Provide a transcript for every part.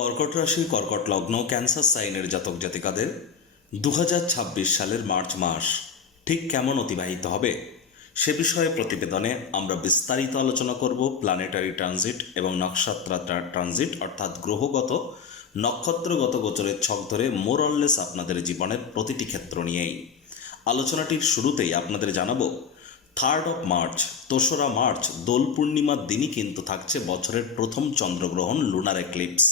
কর্কট রাশি, কর্কট লগ্ন, ক্যান্সার সাইনের জাতক জাতিকাদের 2026 সালের মার্চ মাস ঠিক কেমন অতিবাহিত হবে সে বিষয়ে প্রতিবেদনে আমরা বিস্তারিত আলোচনা করব। প্ল্যানেটারি ট্রানজিট এবং নক্ষত্র ট্রানজিট অর্থাৎ গ্রহগত নক্ষত্রগত গোচরের ছক ধরে মোরললেস আপনাদের জীবনের প্রতিটি ক্ষেত্র নিয়েই আলোচনাটির শুরুতেই আপনাদের জানাবো 3 মার্চ, 3রা মার্চ দোল পূর্ণিমার দিনই কিন্তু থাকছে বছরের প্রথম চন্দ্রগ্রহণ, লুনার এক্লিপস।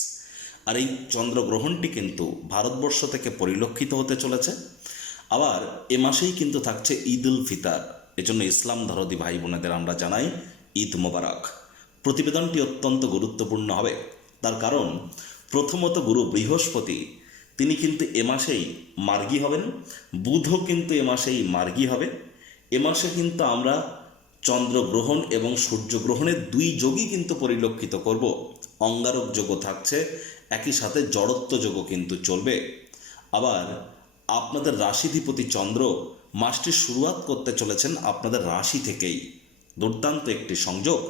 আর এই চন্দ্রগ্রহণটি কিন্তু ভারতবর্ষ থেকে পরিলক্ষিত হতে চলেছে। আবার এ মাসেই কিন্তু থাকছে ঈদ উল ফিতর। এজন্য ইসলাম ধর্মী ভাই বোনেদের আমরা জানাই ঈদ মোবারক। প্রতিবেদনটি অত্যন্ত গুরুত্বপূর্ণ হবে, তার কারণ প্রথমত গুরু বৃহস্পতি তিনি কিন্তু এ মাসেই মার্গী হবেন, বুধও কিন্তু এ মাসেই মার্গী হবে। এ মাসে কিন্তু আমরা চন্দ্রগ্রহণ এবং সূর্যগ্রহণের দুই যোগই কিন্তু পরিলক্ষিত করব। অঙ্গারক যোগও থাকছে, একই সাথে জড়ত্ব যোগও কিন্তু চলবে। আবার আপনাদের রাশিধিপতি চন্দ্র মাসটির শুরুয়াত করতে চলেছেন আপনাদের রাশি থেকেই। দুর্দান্ত একটি সংযোগ।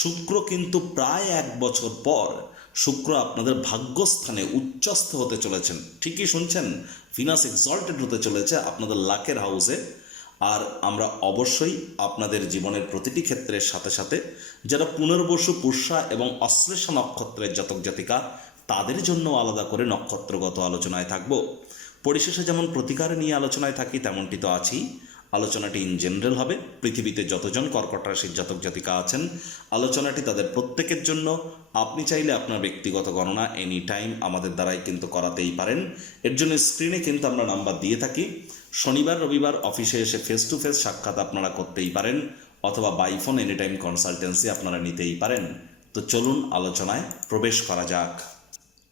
শুক্র কিন্তু প্রায় 1 বছর পর শুক্র আপনাদের ভাগ্যস্থানে উচ্চস্থ হতে চলেছেন। ঠিকই শুনছেন, ভিনাস এক্সল্টেড হতে চলেছে আপনাদের লাকের হাউসে। আর আমরা অবশ্যই আপনাদের জীবনের প্রতিটি ক্ষেত্রের সাথে সাথে যারা পুনর্বসু, পুষ্যা এবং অশ্লেষা নক্ষত্রের জাতক জাতিকা তাদের জন্য আলাদা করে নক্ষত্রগত আলোচনায় থাকব। পরিশেষে যেমন প্রতিকার নিয়ে আলোচনায় থাকি তেমনটি তো আছেই। আলোচনাটি ইন জেনারেল হবে। পৃথিবীতে যতজন কর্কট রাশির জাতক জাতিকা আছেন আলোচনাটি তাদের প্রত্যেকের জন্য। আপনি চাইলে আপনার ব্যক্তিগত গণনা এনি টাইম আমাদের দ্বারাই কিন্তু করাতেই পারেন। এর জন্য স্ক্রিনে কিন্তু আমরা নাম্বার দিয়ে থাকি। শনিবার রবিবার অফিসে এসে ফেস টু ফেস সাক্ষাৎ আপনারা করতেই পারেন, অথবা by phone any time consultancy আপনারা নিতেই পারেন। তো চলুন আলোচনায় প্রবেশ করা যাক।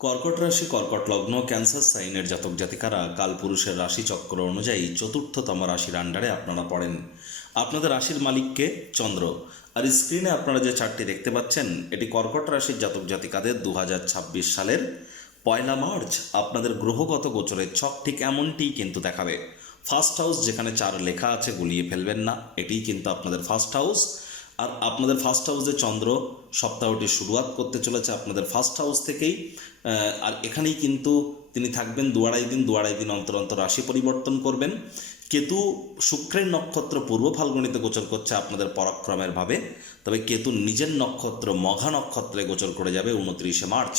কর্কট রাশি, কর্কট লগ্ন, ক্যান্সার সাইনের জাতক জাতিকারা কালপুরুষের রাশিচক্র অনুযায়ী চতুর্থতম রাশির আন্ডারে আপনারা পড়েন। আপনাদের রাশির মালিককে চন্দ্র। আর স্ক্রিনে আপনারা যে চার্টটি দেখতে পাচ্ছেন এটি কর্কট রাশির জাতক জাতিকাদের 2026 সালের 1 মার্চ আপনাদের গ্রহগত গোচরের ছক ঠিক এমনটিই কিন্তু দেখাবে। ফার্স্ট হাউস যেখানে 4 লেখা আছে গুলিয়ে ফেলবেন না, এটিই কিন্তু আপনাদের ফার্স্ট হাউস। আর আপনাদের ফার্স্ট হাউসে চন্দ্র সপ্তাহটি শুরুয়াত করতে চলেছে আপনাদের ফার্স্ট হাউস থেকেই। আর এখানেই কিন্তু তিনি থাকবেন 2-2.5 দিন অন্তর অন্তর রাশি পরিবর্তন করবেন। কেতু শুক্রের নক্ষত্র পূর্ব ফাল্গুনিতে গোচর করছে আপনাদের পরাক্রমের ভাবে, তবে কেতু নিজের নক্ষত্র মঘা নক্ষত্রে গোচর করে যাবে 29 মার্চ।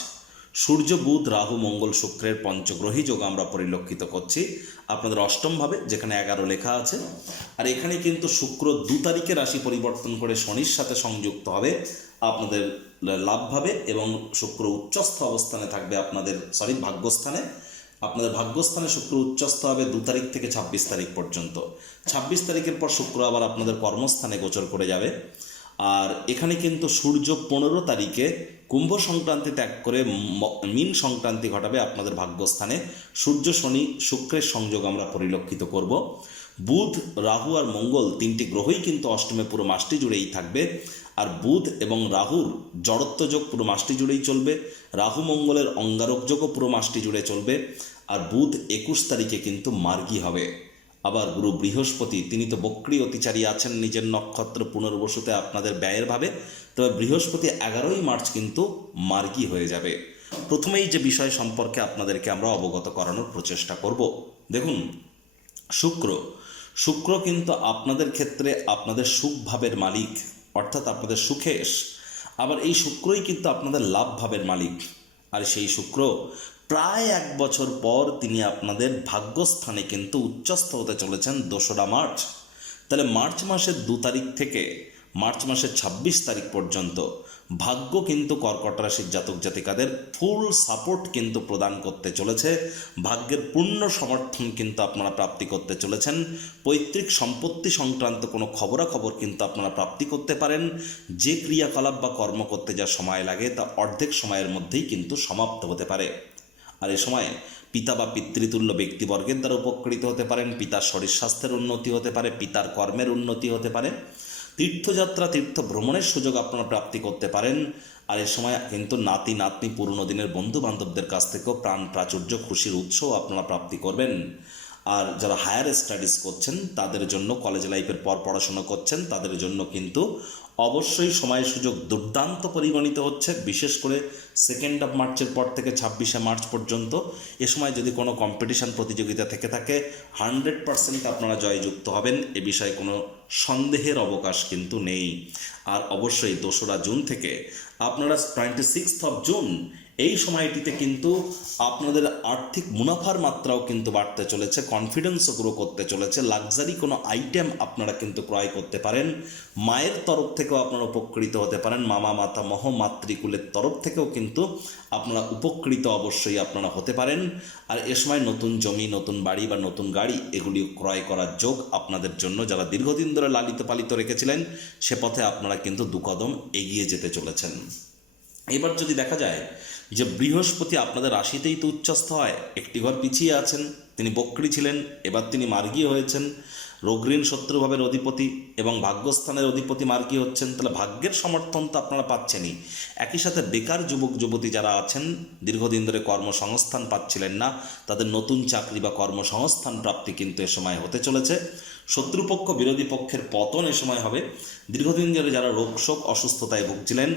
সূর্য, বুধ, রাহু, মঙ্গল, শুক্রের পঞ্চগ্রহী যোগ আমরা পরিলক্ষিত করছি আপনাদের অষ্টম ভাবে, যেখানে 11 লেখা আছে। আর এখানে কিন্তু শুক্র 2 তারিখে রাশি পরিবর্তন করে শনির সাথে সংযুক্ত হবে আপনাদের লাভভাবে, এবং শুক্র উচ্চস্থ অবস্থানে থাকবে আপনাদের ভাগ্যস্থানে। আপনাদের ভাগ্যস্থানে শুক্র উচ্চস্থ হবে 2 তারিখ থেকে 26 তারিখ পর্যন্ত। 26 তারিখের পর শুক্র আবার আপনাদের কর্মস্থানে গোচর করে যাবে। আর এখানে কিন্তু সূর্য 15 তারিখে কুম্ভ সংক্রান্তি ত্যাগ করে মীন সংক্রান্তি ঘটাবে আপনাদের ভাগ্যস্থানে। সূর্য, শনি, শুক্রের সংযোগ আমরা পরিলক্ষিত করব। বুধ, রাহু আর মঙ্গল 3টি গ্রহই কিন্তু অষ্টমে পুরো মাসটি জুড়েই থাকবে। আর বুধ এবং রাহুর জড়ত্ব যোগ পুরো মাসটি জুড়েই চলবে। রাহু মঙ্গলের অঙ্গারক যোগও পুরো মাসটি জুড়ে চলবে। আর বুধ 21 তারিখে কিন্তু মার্গী হবে। আবার গুরু বৃহস্পতি তিনি তো বক্রী অতিচারী আছেন নিজের নক্ষত্র পুনর্বসুতে আপনাদের ব্যয়ের ভাবে, তবে বৃহস্পতি 11 মার্চ কিন্তু মার্গী হয়ে যাবে। প্রথমেই যে বিষয় সম্পর্কে আপনাদেরকে আমরা অবগত করানোর প্রচেষ্টা করব, দেখুন শুক্র কিন্তু আপনাদের ক্ষেত্রে আপনাদের সুখ ভাবের মালিক, অর্থাৎ আপনাদের সুখেশ। আবার এই শুক্রই কিন্তু আপনাদের লাভ ভাবের মালিক। আর সেই শুক্র প্রায় 1 বছর পর তিনি আপনাদের ভাগ্যস্থানে কিন্তু উচ্চস্থ হতে চলেছেন 2রা মার্চ। তাহলে মার্চ মাসের 2 তারিখ থেকে মার্চ মাসের 26 তারিখ পর্যন্ত ভাগ্য কিন্তু কর্কট রাশির জাতক জাতিকাদের ফুল সাপোর্ট কিন্তু প্রদান করতে চলেছে। ভাগ্যের পূর্ণ সমর্থন কিন্তু আপনারা প্রাপ্তি করতে চলেছেন। পৈতৃক সম্পত্তি সংক্রান্ত কোনো খবরাখবর কিন্তু আপনারা প্রাপ্তি করতে পারেন। যে ক্রিয়াকলাপ বা কর্ম করতে যা সময় লাগে তা অর্ধেক সময়ের মধ্যেই কিন্তু সমাপ্ত হতে পারে। আর এ সময় পিতা বা পিতৃতুল্য ব্যক্তিবর্গের দ্বারা উপকৃত হতে পারেন। পিতার শরীর স্বাস্থ্যের উন্নতি হতে পারে, পিতার কর্মের উন্নতি হতে পারে। তীর্থযাত্রা, তীর্থ ভ্রমণের সুযোগ আপনারা প্রাপ্তি করতে পারেন। আর এ সময় কিন্তু নাতি নাতনি, পুরনো দিনের বন্ধু বান্ধবদের কাছ থেকেও প্রাণ প্রাচুর্য, খুশির উৎস আপনারা প্রাপ্তি করবেন। আর যারা হায়ার স্টাডিজ করছেন তাদের জন্য, কলেজ লাইফের পর পড়াশোনা করছেন তাদের জন্য কিন্তু অবশ্যই সময় সুযোগ দুর্দান্ত পরিগণিত হচ্ছে, বিশেষ করে 2 মার্চের পর থেকে 26 মার্চ পর্যন্ত। এ সময় যদি কোনো কম্পিটিশন প্রতিযোগিতা থেকে থাকে 100% আপনারা জয়যুক্ত হবেন, এ বিষয়ে কোনো সন্দেহের অবকাশ কিন্তু নেই। আর অবশ্যই 2রা জুন থেকে আপনারা 26 জুন এই সময়টিতে কিন্তু আপনাদের আর্থিক মুনাফার মাত্রাও কিন্তু বাড়তে চলেছে, কনফিডেন্সও গ্রো করতে চলেছে, লাক্সারি কোনো আইটেম আপনারা কিন্তু ক্রয় করতে পারেন, মায়ের তরফ থেকেও আপনারা উপকৃত হতে পারেন, মামা মাতামহ মাতৃকুলের তরফ থেকেও কিন্তু আপনারা উপকৃত অবশ্যই আপনারা হতে পারেন। আর এ সময় নতুন জমি, নতুন বাড়ি বা নতুন গাড়ি এগুলি ক্রয় করার যোগ আপনাদের জন্য, যারা দীর্ঘদিন ধরে লালিত পালিত রেখেছিলেন সে পথে আপনারা কিন্তু 2 কদম এগিয়ে যেতে চলেছেন। এবার যদি দেখা যায় যে বৃহস্পতি আপনাদের রাশিতেই তো উচ্চস্থ হয়, একটি ঘর পিছিয়ে আছেন, তিনি বক্রী ছিলেন, এবার তিনি মার্গী হয়েছেন, রোগঋণ শত্রুভাবের অধিপতি এবং ভাগ্যস্থানের অধিপতি মার্গী হচ্ছেন, তাহলে ভাগ্যের সমর্থন তো আপনারা পাচ্ছেনই। একই সাথে বেকার যুবক যুবতী যারা আছেন, দীর্ঘদিন ধরে কর্মসংস্থান পাচ্ছিলেন না, তাদের নতুন চাকরি বা কর্মসংস্থান প্রাপ্তি কিন্তু এ সময় হতে চলেছে। শত্রুপক্ষ বিরোধী পক্ষের পতন এ সময় হবে। দীর্ঘদিন ধরে যারা রোগ শোক অসুস্থতায় ভুগছিলেন,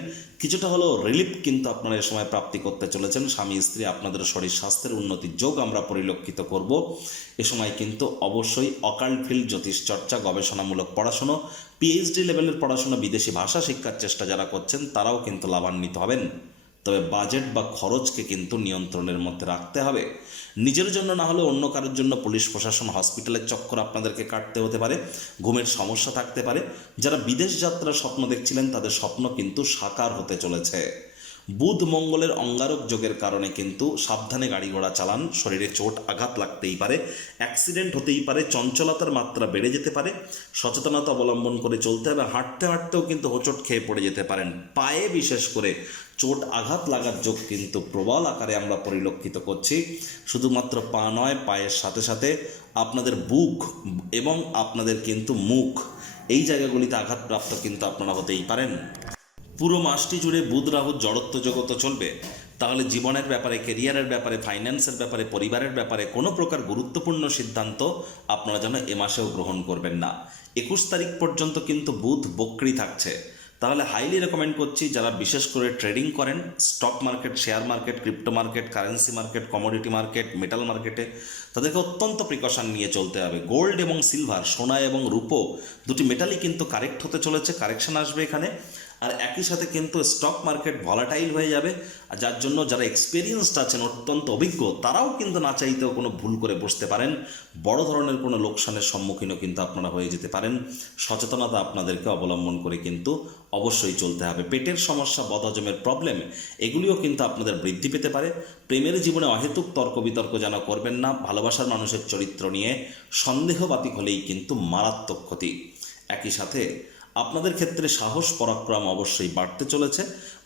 কিছুটা হলেও রিলিফ কিন্তু আপনারা এ সময় প্রাপ্তি করতে চলেছেন। স্বামী স্ত্রী আপনাদের শরীর স্বাস্থ্যের উন্নতির যোগ আমরা পরিলক্ষিত করব। এ সময় কিন্তু অবশ্যই অকাল্ট ফিল্ড, জ্যোতিষ চর্চা, গবেষণামূলক পড়াশুনো, পিএইচডি লেভেলের পড়াশুনো, বিদেশি ভাষা শিক্ষার চেষ্টা যারা করছেন তারাও কিন্তু লাভান্বিত হবেন। তবে বাজেট বা খরচকে কিন্তু নিয়ন্ত্রণের মধ্যে রাখতে হবে। নিজের জন্য না হলে অন্য কারোর জন্য পুলিশ প্রশাসন, হসপিটালের চক্কর আপনাদেরকে কাটতে হতে পারে, ঘুমের সমস্যা থাকতে পারে। যারা বিদেশ যাত্রার স্বপ্ন দেখছিলেন তাদের স্বপ্ন কিন্তু সাকার হতে চলেছে। বুধ মঙ্গলের অঙ্গারক যোগের কারণে কিন্তু সাবধানে গাড়ি ঘোড়া চালান, শরীরে চোট আঘাত লাগতেই পারে, অ্যাক্সিডেন্ট হতেই পারে, চঞ্চলতার মাত্রা বেড়ে যেতে পারে, সচেতনতা অবলম্বন করে চলতে হবে। হাঁটতে হাঁটতেও কিন্তু হোঁচট খেয়ে পড়ে যেতে পারেন, পায়ে বিশেষ করে চোট আঘাত লাগার যোগ কিন্তু প্রবল আকারে আমরা পরিলক্ষিত করছি। শুধুমাত্র পা নয়, পায়ের সাথে সাথে আপনাদের বুক এবং আপনাদের কিন্তু মুখ, এই জায়গাগুলিতে আঘাতপ্রাপ্ত কিন্তু আপনারা হতেই পারেন। পুরো মাসটি জুড়ে বুধ রাহুর জড়ত্ব জগত চলবে, তাহলে জীবনের ব্যাপারে, কেরিয়ারের ব্যাপারে, ফাইন্যান্সের ব্যাপারে, পরিবারের ব্যাপারে কোনো প্রকার গুরুত্বপূর্ণ সিদ্ধান্ত আপনারা যেন এ মাসেও গ্রহণ করবেন না। 21 তারিখ পর্যন্ত কিন্তু বুধ বক্রী থাকছে। তাহলে হাইলি রেকমেন্ড করছি, যারা বিশেষ করে ট্রেডিং করেন, stock market, share market, crypto market, currency market, commodity market, metal মার্কেটে, তাদেরকে অত্যন্ত প্রিকশন নিয়ে চলতে হবে। গোল্ড এবং সিলভার, সোনা এবং রূপো, দুটি মেটালই কিন্তু কারেক্ট হতে চলেছে, কারেকশন আসবে এখানে। আর একই সাথে কিন্তু স্টক মার্কেট ভলাটাইল হয়ে যাবে, আর যার জন্য যারা এক্সপেরিয়েন্সড আছেন, অত্যন্ত অভিজ্ঞ, তারাও কিন্তু না চাইতেও কোনো ভুল করে বসতে পারেন, বড় ধরনের কোনো লোকসানের সম্মুখীনও কিন্তু আপনারা হয়ে যেতে পারেন। সচেতনতা আপনাদেরকে অবলম্বন করে কিন্তু অবশ্যই চলতে হবে। পেটের সমস্যা, বদহজমের প্রবলেম, এগুলিও কিন্তু আপনাদের বৃদ্ধি পেতে পারে। প্রেমের জীবনে অহেতুক তর্ক বিতর্ক যেন করবেন না। ভালোবাসার মানুষের চরিত্র নিয়ে সন্দেহবাতিক হলেই কিন্তু মারাত্মক ক্ষতি। একই সাথে আপনাদের ক্ষেত্রে সাহস পরাক্রম অবশ্যই বাড়তে চলেছে।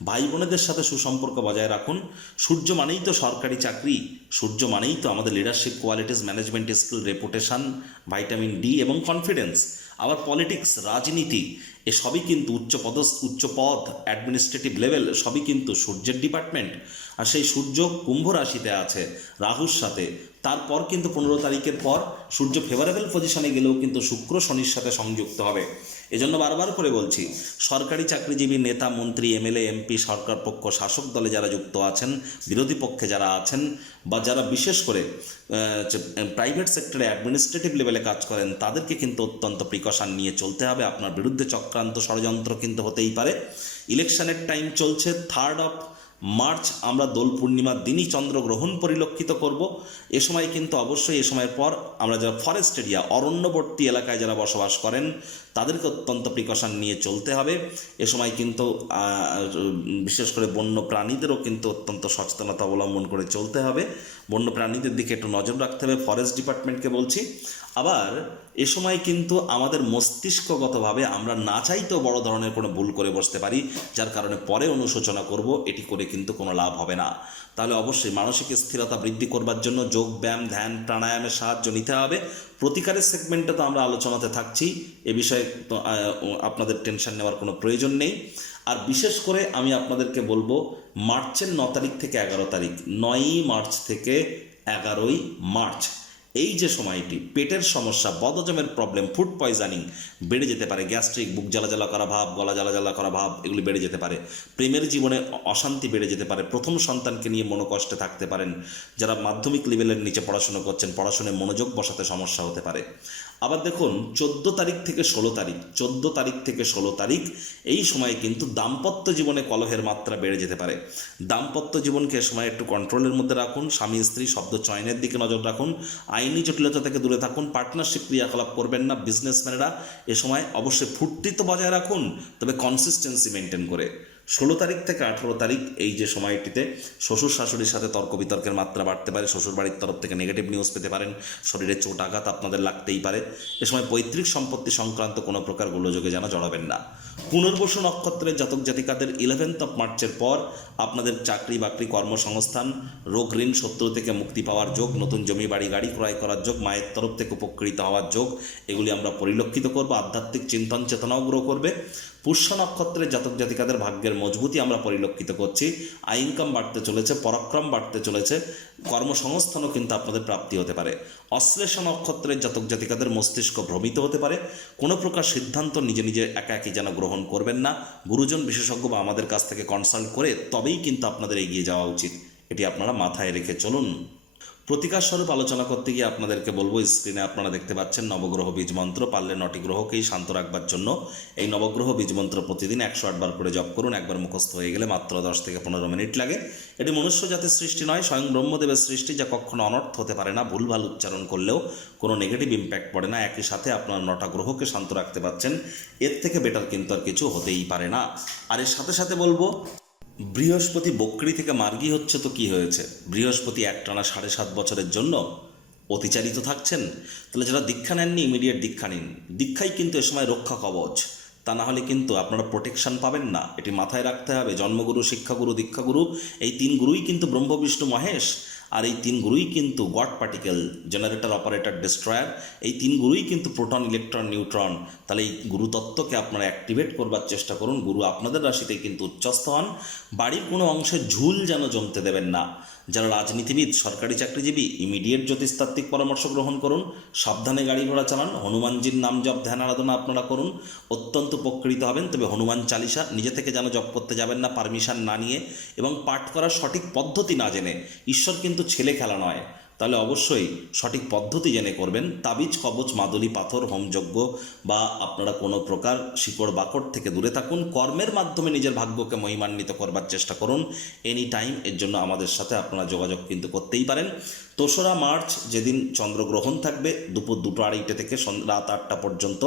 ভাই বোনেদের সাথে সুসম্পর্ক বজায় রাখুন। সূর্য মানেই তো সরকারি চাকরি, সূর্য মানেই তো আমাদের leadership qualities, management skill, reputation, vitamin D এবং কনফিডেন্স। আবার পলিটিক্স, রাজনীতি, এসবই কিন্তু উচ্চ পদ, অ্যাডমিনিস্ট্রেটিভ লেভেল, সবই কিন্তু সূর্যের ডিপার্টমেন্ট। আর সেই সূর্য কুম্ভ রাশিতে আছে রাহুর সাথে। তারপর কিন্তু 15 তারিখের পর সূর্য ফেভারেবল পজিশনে গেলেও কিন্তু শুক্র শনির সাথে সংযুক্ত হবে। এজন্য বারবার করে বলছি, সরকারি চাকরিজীবী, নেতা, মন্ত্রী, এমএলএ, এমপি, সরকার পক্ষ, শাসক দলে যারা যুক্ত আছেন, বিরোধী পক্ষে যারা আছেন, বা যারা বিশেষ করে প্রাইভেট সেক্টরে অ্যাডমিনিস্ট্রেটিভ লেভেলে কাজ করেন, তাদেরকে কিন্তু অত্যন্ত প্রিকশন নিয়ে চলতে হবে। আপনার বিরুদ্ধে চক্রান্ত, ষড়যন্ত্র কিন্তু হতেই পারে। ইলেকশনের টাইম চলছে। 3 মার্চ আমরা দোল পূর্ণিমার দিনই চন্দ্রগ্রহণ পরিলক্ষিত করব। এ সময় কিন্তু অবশ্যই, এ সময়ের পর আমরা যারা ফরেস্ট এরিয়া, অরণ্যবর্তী এলাকায় যারা বসবাস করেন, তাদেরকে অত্যন্ত প্রিকশন নিয়ে চলতে হবে। এ সময় কিন্তু বিশেষ করে বন্য প্রাণীদেরও কিন্তু অত্যন্ত সচেতনতা অবলম্বন করে চলতে হবে। বন্য প্রাণীদের দিকে একটু নজর রাখতে হবে, ফরেস্ট ডিপার্টমেন্টকে বলছি। আবার এ সময় কিন্তু আমাদের মস্তিষ্কগতভাবে আমরা না চাইতেও বড় ধরনের কোনো ভুল করে বসতে পারি, যার কারণে পরে অনুশোচনা করব, এটি করে কিন্তু কোনো লাভ হবে না। তাহলে অবশ্যই মানসিক স্থিরতা বৃদ্ধি করবার জন্য যোগ ব্যায়াম, ধ্যান, প্রাণায়ামের সাহায্য নিতে হবে। প্রতিকারের সেগমেন্টে তো আমরা আলোচনাতে থাকছি, এ বিষয়ে তো আপনাদের টেনশন নেওয়ার কোনো প্রয়োজন নেই। আর বিশেষ করে আমি আপনাদেরকে বলবো, মার্চের 9 তারিখ থেকে 11 তারিখ, 9ই মার্চ থেকে 11ই মার্চ, এই যে সময়টি পেটের সমস্যা, বদহজমের প্রবলেম, ফুড পয়জনিং বেড়ে যেতে পারে, গ্যাস্ট্রিক, বুক জ্বালা জ্বালা করা ভাব, গলা জ্বালা জ্বালা করা ভাব এগুলি বেড়ে যেতে পারে, প্রেমের জীবনে অশান্তি বেড়ে যেতে পারে, প্রথম সন্তানকে নিয়ে মনোকষ্টে থাকতে পারেন, যারা মাধ্যমিক লেভেলের নিচে পড়াশুনো করছেন পড়াশোনায় মনোযোগ বসাতে সমস্যা হতে পারে। আবার দেখুন 14 তারিখ থেকে 16 তারিখ 14 তারিখ থেকে 16 তারিখ এই সময়ে কিন্তু দাম্পত্য জীবনে কলহের মাত্রা বেড়ে যেতে পারে। দাম্পত্য জীবনকে এ সময় একটু কন্ট্রোলের মধ্যে রাখুন, স্বামী স্ত্রী শব্দ চয়নের দিকে নজর রাখুন, আইনি জটিলতা থেকে দূরে থাকুন, পার্টনারশিপ ক্রিয়াকলাপ করবেন না। বিজনেসম্যানেরা এ সময় অবশ্যই ফুর্তি তো বজায় রাখুন, তবে কনসিস্টেন্সি মেনটেন করে। 16 তারিখ থেকে 18 তারিখ এই যে সময়টিতে শ্বশুর শাশুড়ির সাথে তর্ক বিতর্কের মাত্রা বাড়তে পারে, শ্বশুর বাড়ির তরফ থেকে নেগেটিভ নিউজ পেতে পারেন, শরীরে চোট আঘাত আপনাদের লাগতেই পারে। এ সময় পৈতৃক সম্পত্তি সংক্রান্ত কোনো প্রকার গোলযোগে যেন জড়াবেন না। পুনর্বসু নক্ষত্রের জাতক জাতিকাদের 11th অফ মার্চের পর আপনাদের চাকরি বাকরি, কর্মসংস্থান, রোগ ঋণ শত্রু থেকে মুক্তি পাওয়ার যোগ, নতুন জমি বাড়ি গাড়ি ক্রয় করার যোগ, মায়ের তরফ থেকে উপকৃত হওয়ার যোগ এগুলি আমরা পরিলক্ষিত করব। আধ্যাত্মিক চিন্তন চেতনাও গ্রো করবে। পুষ্য নক্ষত্রের জাতক জাতিকাদের ভাগ্যের মজবুতি আমরা পরিলক্ষিত করছি, ইনকাম বাড়তে চলেছে, পরাক্রম বাড়তে চলেছে, কর্মসংস্থানও কিন্তু আপনাদের প্রাপ্তি হতে পারে। অশ্লেষা নক্ষত্রের জাতক জাতিকাদের মস্তিষ্ক ভ্রমিত হতে পারে, কোনো প্রকার সিদ্ধান্ত নিজে নিজে একা একই যেন গ্রহণ করবেন না, গুরুজন বিশেষজ্ঞ বা আমাদের কাছ থেকে কনসাল্ট করে তবেই কিন্তু আপনাদের এগিয়ে যাওয়া উচিত, এটি আপনারা মাথায় রেখে চলুন। প্রতিকার স্বরূপ আলোচনা করতে গিয়ে আপনাদেরকে বলবো, স্ক্রিনে আপনারা দেখতে পাচ্ছেন নবগ্রহ বীজ মন্ত্র, পারলে 9টি গ্রহকেই শান্ত রাখবার জন্য এই নবগ্রহ বীজ মন্ত্র প্রতিদিন 108 বার করে জপ করুন। একবার মুখস্থ হয়ে গেলে মাত্র 10 থেকে 15 মিনিট লাগে। এটি মনুষ্য জাতির সৃষ্টি নয়, স্বয়ং ব্রহ্মদেবের সৃষ্টি, যা কখনো অনর্থ হতে পারে না। ভুলভাল উচ্চারণ করলেও কোনো নেগেটিভ ইম্প্যাক্ট পড়ে না। একই সাথে আপনার 9টা গ্রহকে শান্ত রাখতে পারছেন, এর থেকে বেটার কিন্তু আর কিছু হতেই পারে না। আর এর সাথে সাথে বলবো, বৃহস্পতি বক্রী থেকে মার্গী হচ্ছে তো কি হয়েছে, বৃহস্পতি একটানা 7.5 বছরের জন্য অতিচারিত থাকছেন। তাহলে যারা দীক্ষা নেননি ইমিডিয়েট দীক্ষা নিন, দীক্ষাই কিন্তু এ সময় রক্ষা কবচ, তা না হলে কিন্তু আপনারা প্রোটেকশন পাবেন না, এটি মাথায় রাখতে হবে। জন্মগুরু, শিক্ষাগুরু, দীক্ষাগুরু এই 3 গুরুই কিন্তু ব্রহ্ম বিষ্ণু মহেশ, আর এই 3 গুরুই কিন্তু god particle, generator, operator, destroyer, এই 3 গুরুই কিন্তু প্রোটন, ইলেকট্রন, নিউট্রন। তাহলে এই গুরুতত্ত্বকে আপনারা অ্যাক্টিভেট করবার চেষ্টা করুন। গুরু আপনাদের রাশিতে কিন্তু উচ্চস্থ হন। বাড়ির কোনো অংশে ঝুল যেন জমতে দেবেন না। যারা রাজনীতিবিদ, সরকারি চাকরিজীবী ইমিডিয়েট জ্যোতিষতাত্ত্বিক পরামর্শ গ্রহণ করুন। সাবধানে গাড়ি ঘোড়া চালান। হনুমানজির নাম জপ, ধ্যান, আরাধনা আপনারা করুন, অত্যন্ত উপকৃত হবেন। তবে হনুমান চালিসা নিজে থেকে যেন জপ করতে যাবেন না পারমিশন না নিয়ে, এবং পাঠ করার সঠিক পদ্ধতি না জেনে। ঈশ্বর কিন্তু ছেলে খেলা নয়, তাহলে অবশ্যই সঠিক পদ্ধতি জেনে করবেন। তাবিজ, কবচ, মাদুলি, পাথর, হোমযজ্ঞ বা আপনারা কোনো প্রকার শিকড় বাকড় থেকে দূরে থাকুন। কর্মের মাধ্যমে নিজের ভাগ্যকে মহিমান্বিত করবার চেষ্টা করুন এনি টাইম। এর জন্য আমাদের সাথে আপনারা যোগাযোগ কিন্তু করতেই পারেন। 2রা মার্চ যেদিন চন্দ্রগ্রহণ থাকবে দুপুর 2:30 থেকে রাত 8টা পর্যন্ত,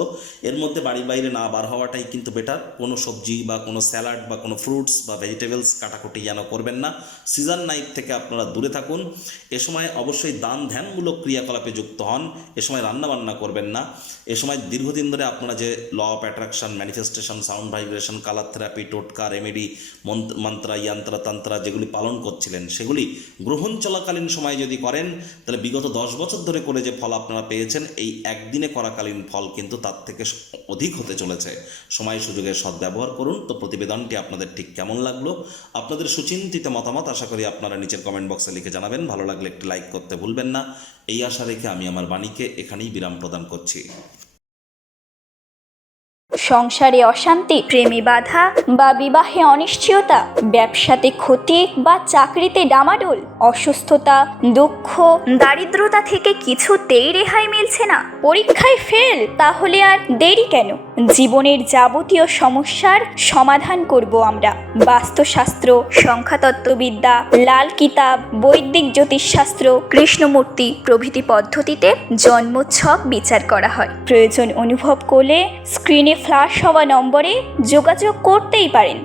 এর মধ্যে বাড়ির বাইরে না বার হওয়াটাই কিন্তু বেটার। কোনো সবজি বা কোনো স্যালাড বা কোনো ফ্রুটস বা ভেজিটেবলস কাটাকুটি যেন করবেন না। সিজন নাইট থেকে আপনারা দূরে থাকুন। এ সময় অবশ্যই দান ধ্যানমূলক ক্রিয়াকলাপে যুক্ত হন। এ সময় রান্নাবান্না করবেন না। এ সময় দীর্ঘদিন ধরে আপনারা যে law of attraction, manifestation, sound vibration, colour therapy, টোটকা, রেমেডি, মন্ত্রা, যন্ত্র, তন্ত্রা যেগুলি পালন করছিলেন, সেগুলি গ্রহণ চলাকালীন সময় যদি করেন, তাহলে বিগত 10 বছর ধরে করে যে ফল আপনারা পেয়েছেন, এই একদিনে করাকালীন ফল কিন্তু তার থেকে অধিক হতে চলেছে। সময় সুযোগের সদ্ব্যবহার করুন। তো প্রতিবেদনটি আপনাদের ঠিক কেমন লাগলো, আপনাদের সুচিন্তিত মতামত আশা করি আপনারা নিচের কমেন্ট বক্সে লিখে জানাবেন। ভালো লাগলে একটি লাইক করতে ভুলবেন না। এই আশা রেখে আমি আমার বাণীকে এখানেই বিরাম প্রদান করছি। সংসারে অশান্তি, প্রেমে বাধা বা বিবাহে অনিশ্চয়তা, ব্যবসাতে ক্ষতি বা চাকরিতে ডামাডোল, অসুস্থতা, দুঃখ, দারিদ্রতা থেকে কিছুতেই রেহাই মিলছে না, পরীক্ষায় ফেল, তাহলে আর দেরি কেন? জীবনের যাবতীয় সমস্যার সমাধান করব আমরা। বাস্তুশাস্ত্র, সংখ্যাতত্ত্ববিদ্যা, লাল কিতাব, বৈদিক জ্যোতিষশাস্ত্র, কৃষ্ণমূর্তি প্রভৃতি পদ্ধতিতে জন্মছক বিচার করা হয়। প্রয়োজন অনুভব করলে স্ক্রিনে ফ্ল্যাশ হওয়া নম্বরে যোগাযোগ করতেই পারেন।